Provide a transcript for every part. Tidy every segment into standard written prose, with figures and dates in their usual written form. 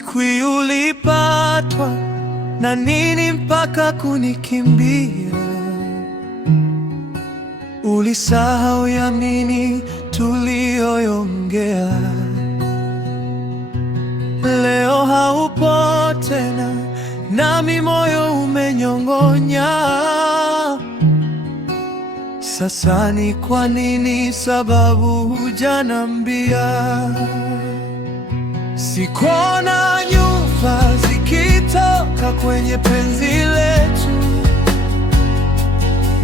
Siku ulipatwa na nini mpaka kunikimbia? Ulisahau ya nini tuliyoongea? Leo haupo tena, nami moyo umenyong'onya. Sasa ni kwa nini? Sababu hujanambia. Sikuona nyufa zikitoka kwenye penzi letu,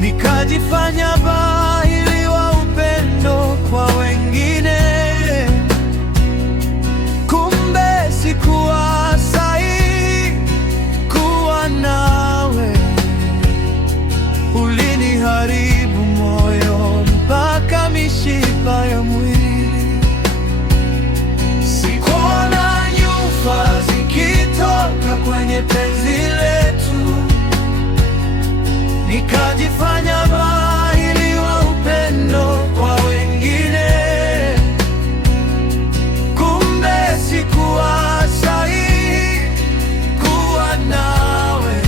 nikajifanya bahili wa upendo kwa wengine. Kumbe sikuwa sahihi kuwa nawe. Uliniharibu moyo mpaka mishipa ya mwili. Sikuona nyufa zikitoka kwenye penzi letu, nikajifanya bahili wa upendo kwa wengine. Kumbe sikuwa sahihi kuwa nawe.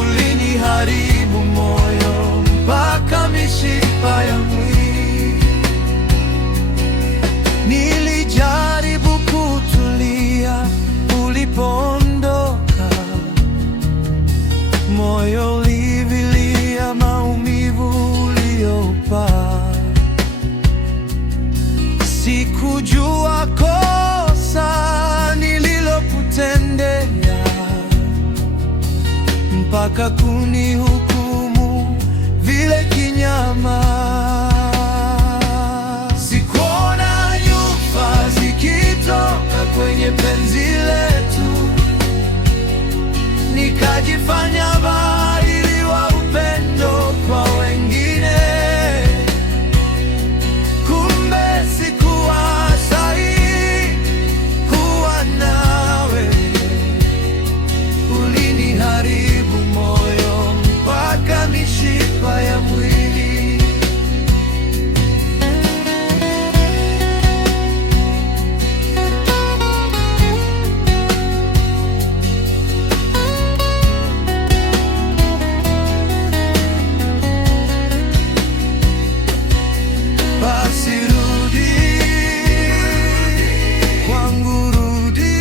Uliniharibu moyo mpaka mishipa ya mwili. Nilijaribu kutulia ulipoondoka, moyo ulivilia maumivu uliopa. Sikujua kosa nililokutendea, mpaka kunihukumu vile kinyama. Sikuona nyufa zikitoka kwenye penzi letu, nikajifanya bahili wa upendo kwa wengine. Kumbe sikuwa sahihi kuwa nawe. Uliniharibu moyo mpaka mishipa ya mwili. Basi rudi kwangu, rudi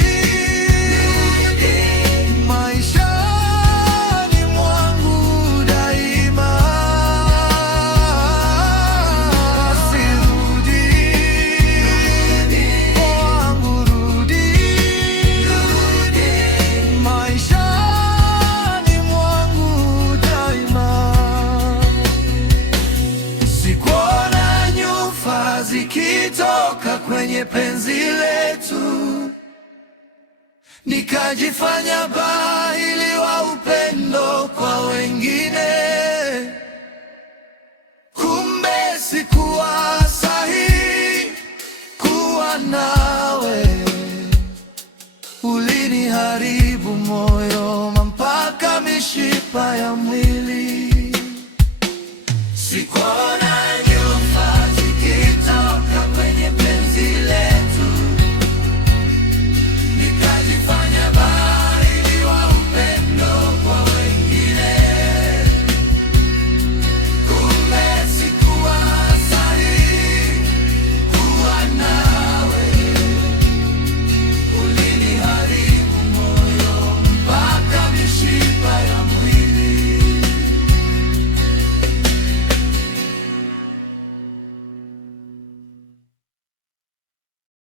maishani mwangu daima. Basi rudi kwangu, rudi maishani mwangu daima. Sikuona nyufa zikitoka kwenye penzi letu, nikajifanya bahili wa upendo kwa wengine. Kumbe sikuwa sahihi kuwa nawe. Uliniharibu moyo mpaka mishipa ya mwili. Sikuona